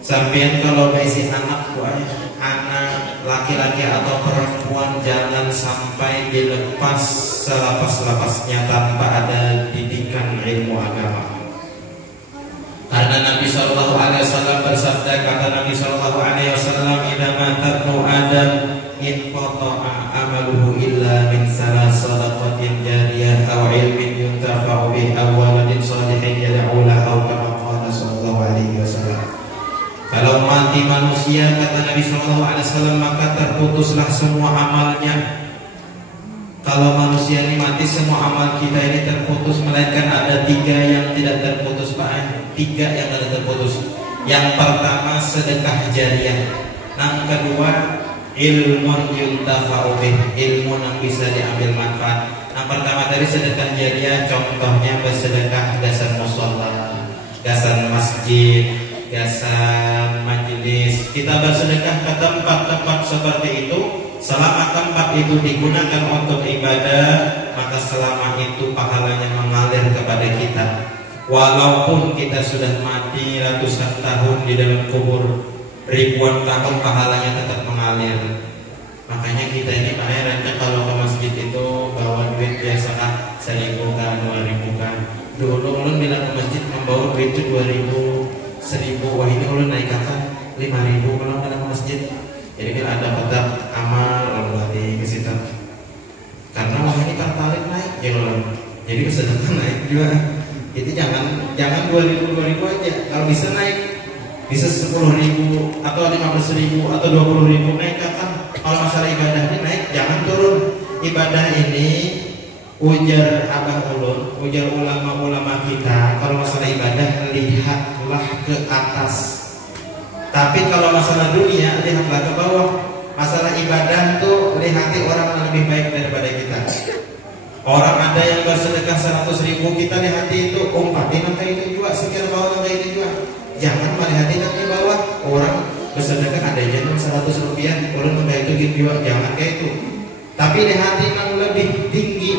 Sampean kalau berisi anak buahnya, anak laki-laki atau perempuan jangan sampai dilepas selepas-lepasnya tanpa ada didikan ilmu agama. Karena Nabi Shallallahu Alaihi Wasallam bersabda, kata Nabi Shallallahu Alaihi Wasallam, "Idza mata ibnu Adam inqata'a amaluhu illa min salas sadaqatin jariyah aw ilmin yuntafa'u bihi aw waladin shalihin yad'u lahu kama qala sallallahu alaihi wasallam." Kalau mati manusia, kata Nabi Shallallahu Alaihi Wasallam, maka terputuslah semua amalnya. Kalau manusia ini mati, semua amal kita ini terputus, melainkan ada 3 yang tidak terputus, Pak. 3 yang tidak terputus. Yang pertama sedekah jariyah. Yang kedua ilmun yuntafa'u bih, ilmu yang bisa diambil manfaat. Yang pertama tadi sedekah jariyah, contohnya bersedekah gasan mushola, gasan masjid, gasan majelis. Kita bersedekah ke tempat-tempat seperti itu. Selama tempat itu digunakan untuk ibadah, maka selama itu pahalanya mengalir kepada kita. Walaupun kita sudah mati ratusan tahun di dalam kubur, ribuan tahun, pahalanya tetap mengalir. Makanya kita ini makanya kalau ke masjid itu bawa duit biasa kan 1.000 kan 2.000 kan. Dulu ulun bilang ke masjid membawa duit itu 2.000 1.000. Wah ini ulun naik kan 5.000 kalau ke masjid. Jadi kan ada kotak amal lalu lagi ke situ. Karena wah ini kan tarik naik ya ulun. Jadi kesedekah naik juga. Jadi jangan 2.000 aja. Kalau bisa naik, bisa 10.000 atau 15.000 atau 20.000 naik kan. Kalau masalah ibadah ini naik, jangan turun. Ibadah ini ujar abah ulun, ujar ulama-ulama kita. Kalau masalah ibadah lihatlah ke atas. Tapi kalau masalah dunia lihatlah ke bawah. Masalah ibadah tuh lihati orang yang lebih baik daripada kita. Orang ada yang bersedekah 100.000, kita lihati itu umpatin angka itu juga, sekian bawah angka itu juga. Jangan melihatin angka bawah. Orang bersedekah ada yang 100 rupiah, orang angka itu gitu juga. Jangan kayak itu. Tapi lihati yang lebih tinggi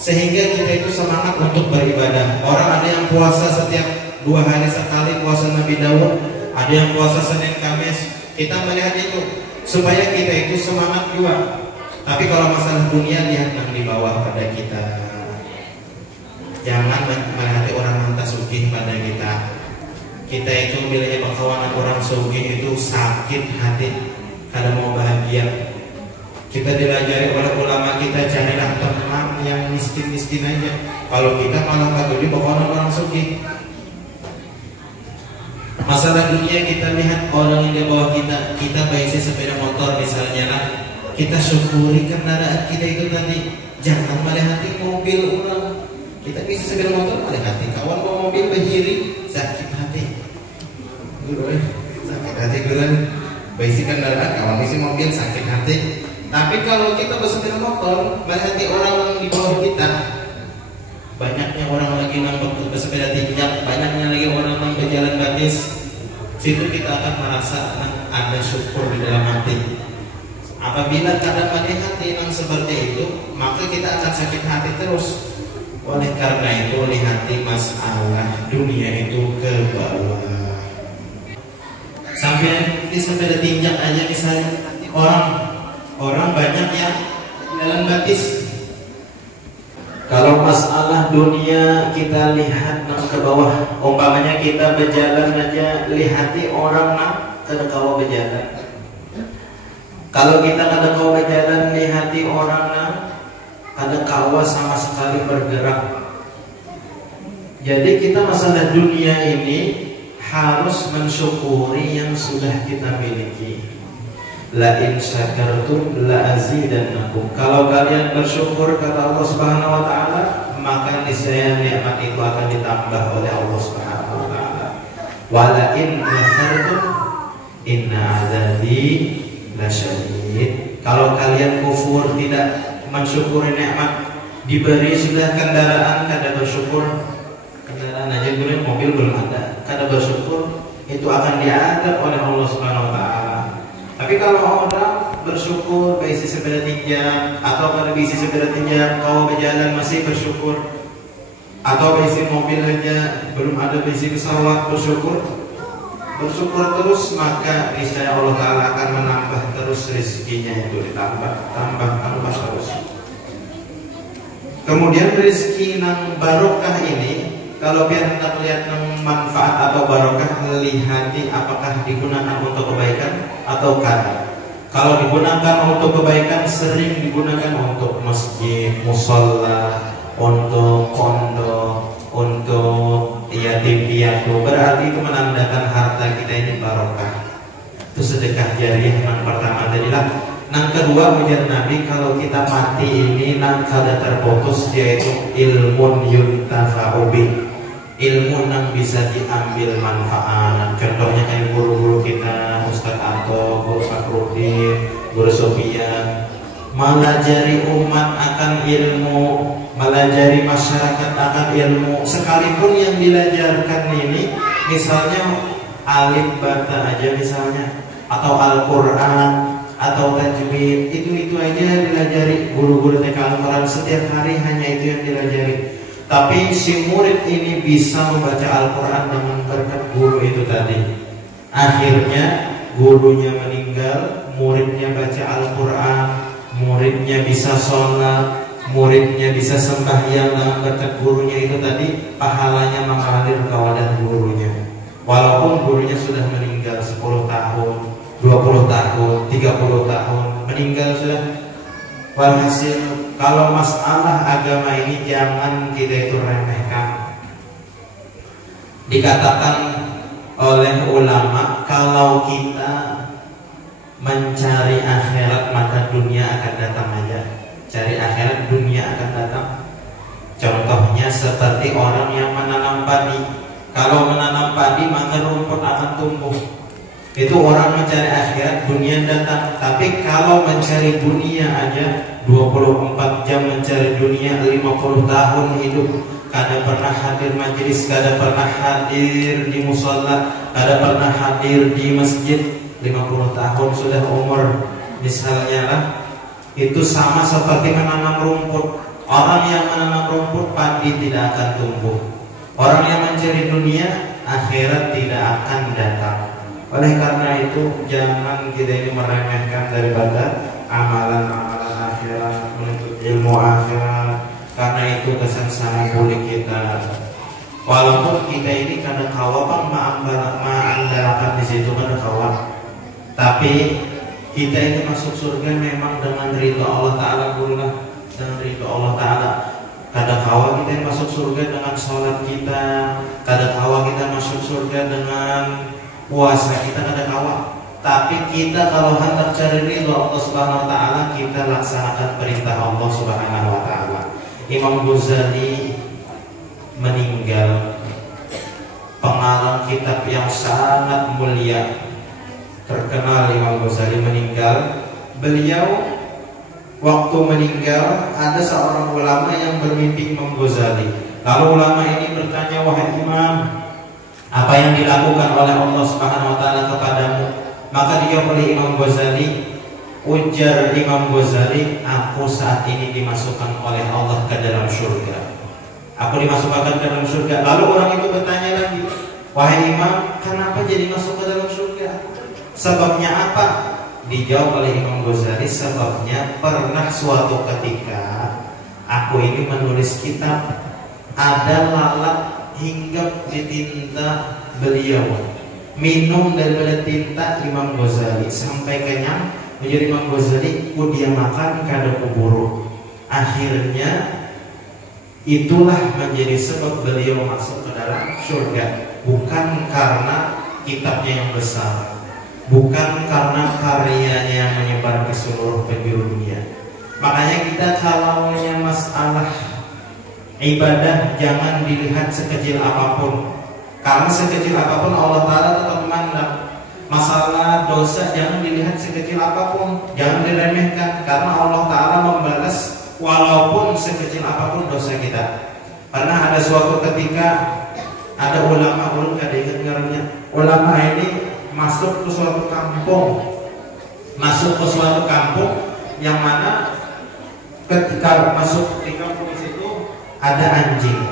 sehingga kita itu semangat untuk beribadah. Orang ada yang puasa setiap 2 hari sekali, puasa Nabi Daud. Ada yang puasa Senin Kamis. Kita melihat itu supaya kita itu semangat juga. Tapi kalau masalah dunia, lihat yang di bawah pada kita. Jangan melihat orang mantas sugih pada kita. Kita itu bilanya bakawan orang sugih itu sakit hati, kada mau bahagia. Kita diajari oleh ulama kita, carilah teman yang miskin-miskin aja. Kalau kita malah kaduli bakawan orang sugih. Masalah dunia kita lihat orang yang di bawah kita. Kita baisi sepeda motor misalnya lah, kita syukuri kendaraan kita itu tadi. Jangan melihati mobil orang. Kita bisa sepeda motor melihati kawan bawa mobil berhiri, sakit hati. Guru, sakit hati guru. Baisi kendaraan kawan isi mobil, sakit hati. Tapi kalau kita bersepeda motor melihati orang di bawah kita, banyaknya orang lagi nampak bersepeda tinjak, banyaknya lagi orang yang berjalan batis. Situ kita akan merasa ada syukur di dalam hati. Apabila kadang melihat yang seperti itu, maka kita akan sakit hati terus. Oleh karena itu, lihati masalah dunia itu ke bawah. Sampai ada tinjak aja misalnya, orang banyak yang dalam batis. Kalau masalah dunia kita lihat ke bawah, umpamanya kita berjalan aja, lihati orang kada kawa berjalan. Kalau kita kada kawa berjalan, lihati orang kada kawa sama sekali bergerak. Jadi kita masalah dunia ini harus mensyukuri yang sudah kita miliki. La in syakartum la azidannakum. Kalau kalian bersyukur kata Allah Subhanahu wa taala, maka niscaya nikmat itu akan ditambah oleh Allah Subhanahu wa taala. Wa la in kafartum inna azabi lasyadid. Kalau kalian kufur, tidak mensyukuri nikmat, diberi sudah kendaraan kada bersyukur, kendaraan aja dulu mobil belum ada, kada bersyukur, itu akan diadab oleh Allah Subhanahu wa taala. Tapi kalau orang bersyukur, berisi sepeda tinjak, atau pada berisi sepeda tinjak, kau berjalan masih bersyukur, atau berisi mobil aja belum ada berisi pesawat bersyukur, bersyukur terus, maka niscaya Allah Ta'ala akan menambah terus rezekinya, itu ditambah terus. Kemudian rezeki nang barokah ini, kalau biar kita lihat manfaat atau barokah, lihati apakah digunakan untuk kebaikan atau kada. Kalau digunakan untuk kebaikan, sering digunakan untuk masjid, musola, untuk pondok, untuk yatim piatu, berarti itu menandakan harta kita ini barokah. Itu sedekah jariah yang pertama tadilah. Yang kedua, ujar Nabi, kalau kita mati ini nang kada terputus, yaitu ilmun yuntafa'u bih, ilmu yang bisa diambil manfaat. Contohnya kayak guru-guru kita, Ustaz Anto, Guru Fakrudin, Guru Sofian, melajari umat akan ilmu, melajari masyarakat akan ilmu. Sekalipun yang dilajarkan ini misalnya alif bata aja misalnya, atau Al-Quran, atau tajwid, itu aja dilajari. Guru-guru TK Al-Quran setiap hari hanya itu yang dilajari. Tapi si murid ini bisa membaca Al-Quran dengan berkat guru itu tadi. Akhirnya gurunya meninggal, muridnya baca Al-Quran, muridnya bisa sholat, muridnya bisa sembahyang dengan berkat gurunya itu tadi. Pahalanya mengalir ke wadah gurunya, walaupun gurunya sudah meninggal 10 tahun, 20 tahun, 30 tahun, meninggal sudah. Walhasil, kalau masalah agama ini jangan kita itu remehkan. Dikatakan oleh ulama, kalau kita mencari akhirat maka dunia akan datang aja. Cari akhirat, dunia akan datang. Contohnya seperti orang yang menanam padi. Kalau menanam padi maka rumput akan tumbuh. Itu orang mencari akhirat, dunia datang. Tapi kalau mencari dunia aja 24 jam mencari dunia, 50 tahun hidup, kada pernah hadir majelis, kada pernah hadir di musola, kada pernah hadir di masjid, 50 tahun sudah umur misalnya lah. Itu sama seperti menanam rumput. Orang yang menanam rumput, padi tidak akan tumbuh. Orang yang mencari dunia, akhirat tidak akan datang. Oleh karena itu, jangan kita ini meremehkan daripada amalan-amalan akhirat, menuntut ilmu akhirat. Karena itu kesan sama boleh kita. Walaupun kita ini kadang kawan ma'andarakan di situ kadang kawan. Tapi kita ini masuk surga memang dengan ridho Allah Ta'ala, gurulah, dengan ridho Allah Ta'ala. Kadang kawan kita masuk surga dengan sholat kita, kadang kawan kita masuk surga dengan puasa kita, kadang kawan. Tapi kita kalau hendak cari ridho Allah Subhanahu Wa Ta'ala, kita laksanakan perintah Allah Subhanahu Wa Ta'ala. Imam Ghazali meninggal, pengarang kitab yang sangat mulia, terkenal. Imam Ghazali meninggal. Beliau waktu meninggal ada seorang ulama yang bermimpi Imam Ghazali. Lalu ulama ini bertanya, wahai Imam, apa yang dilakukan oleh Allah Subhanahu Wa Ta'ala kepadamu? Maka dia oleh Imam Ghazali, ujar Imam Ghazali, aku saat ini dimasukkan oleh Allah ke dalam surga. Aku dimasukkan ke dalam surga. Lalu orang itu bertanya lagi, wahai Imam, kenapa jadi masuk ke dalam surga? Sebabnya apa? Dijawab oleh Imam Ghazali, sebabnya pernah suatu ketika aku ini menulis kitab, ada lalat hinggap di tinta beliau, minum daripada tinta Imam Ghazali sampai kenyang. Menjadi Imam Ghazali, dia makan kada kuburu. Akhirnya itulah menjadi sebab beliau masuk ke dalam surga. Bukan karena kitabnya yang besar, bukan karena karyanya yang menyebar ke seluruh penjuru dunia. Makanya kita kalau masalah ibadah jangan dilihat sekecil apapun, karena sekecil apapun Allah Ta'ala tetap memandang. Masalah dosa jangan dilihat sekecil apapun, jangan diremehkan, karena Allah Ta'ala membalas walaupun sekecil apapun dosa kita. Karena ada suatu ketika ada ulama, ulun kada ingat ngarannya. Ulama ini masuk ke suatu kampung, yang mana ketika masuk di kampung itu ada anjing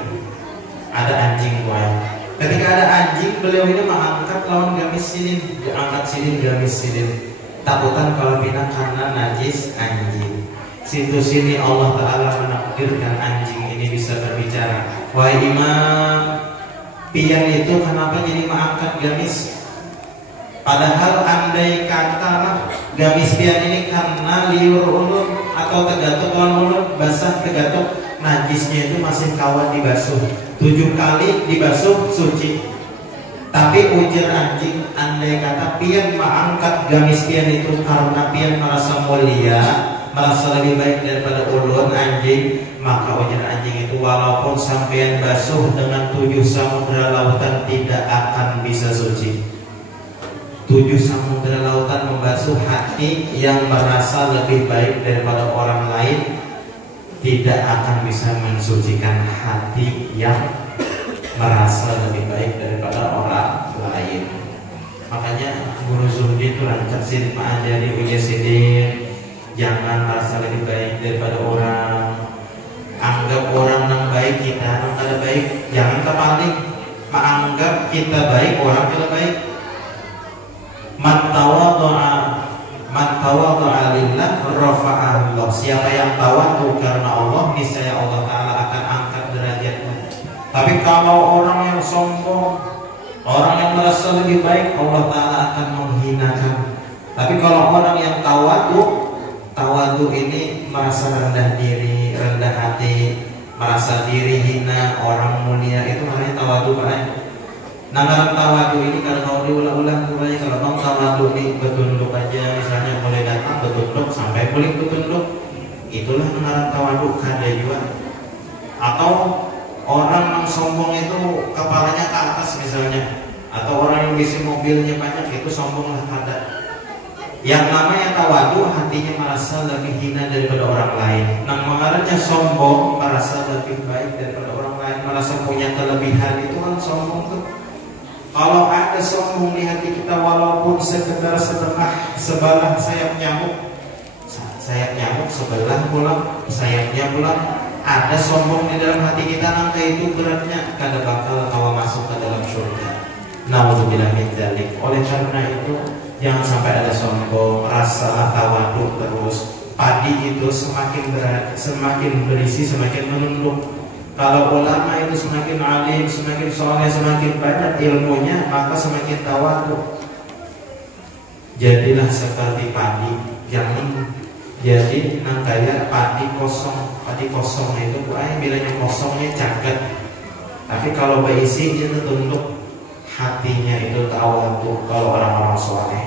buaya. Ketika ada anjing, beliau ini mengangkat lawan gamis silin, diangkat silin gamis silin. Takutan kalau pindah karena najis anjing. Situ sini Allah Ta'ala menakdirkan anjing ini bisa berbicara. Wahai imam, pian itu kenapa jadi mengangkat gamis? Padahal andai kata gamis pian ini karena liur ulun atau tegatuk lawan ulun, basah tegatuk, najisnya itu masih kawan dibasuh. 7 kali dibasuh suci. Tapi ujar anjing, andai kata pian mengangkat gamis pian itu karena pian merasa mulia, merasa lebih baik daripada ulun anjing, maka ujar anjing itu walaupun sampean basuh dengan 7 samudra lautan tidak akan bisa suci. 7 samudra lautan membasuh hati yang merasa lebih baik daripada orang lain tidak akan bisa mensucikan hati yang merasa lebih baik daripada orang lain. Makanya Guru Zuhdi itu lancar sih mengajari ujian sidin, jangan merasa lebih baik daripada orang. Anggap orang yang baik kita yang ada baik, jangan terbalik. Menganggap kita baik, orang tidak baik. Man tawadhu'a lillah rafa'ahu Allah. Siapa yang tawadhu karena Allah, niscaya Allah Ta'ala akan angkat derajatnya. Tapi kalau orang yang sombong, orang yang merasa lebih baik, Allah Ta'ala akan menghinakan. Tapi kalau orang yang tawadhu ini merasa rendah diri, rendah hati, merasa diri hina, orang mulia, itu namanya tawadhu, Pak. Nah, tawadhu ini kalau diulang-ulang mulai, kalau mau tawadhu ini bertunduk aja, misalnya mulai datang bertunduk sampai kulit bertunduk, itulah mengarang tawadhu kada juga. Atau orang yang sombong itu kepalanya ke atas misalnya, atau orang yang bisi mobilnya banyak, itu sombonglah kada. Yang namanya tawadhu hatinya merasa lebih hina daripada orang lain. Nah, mengarangnya sombong merasa lebih baik daripada orang lain, merasa punya kelebihan, itu kan sombong tuh. Kalau ada sombong di hati kita walaupun sekedar setengah sebelah sayap nyamuk sebelah pulang, sayapnya pulang, ada sombong di dalam hati kita, nanti itu beratnya kada bakal kawa masuk ke dalam surga. Nauzubillah min dzalik. Oleh karena itu jangan sampai ada sombong, rasalah tawadhu terus. Padi itu semakin berat, semakin berisi, semakin menunduk. Kalau ulama itu semakin alim, semakin soleh, semakin banyak ilmunya, maka semakin tawadhu. Jadilah seperti padi, jangan jadi nangkaya padi kosong. Padi kosong itu buahnya bilangnya kosongnya caket. Tapi kalau berisi dia tertunduk, hatinya itu tawadhu. Kalau orang-orang soleh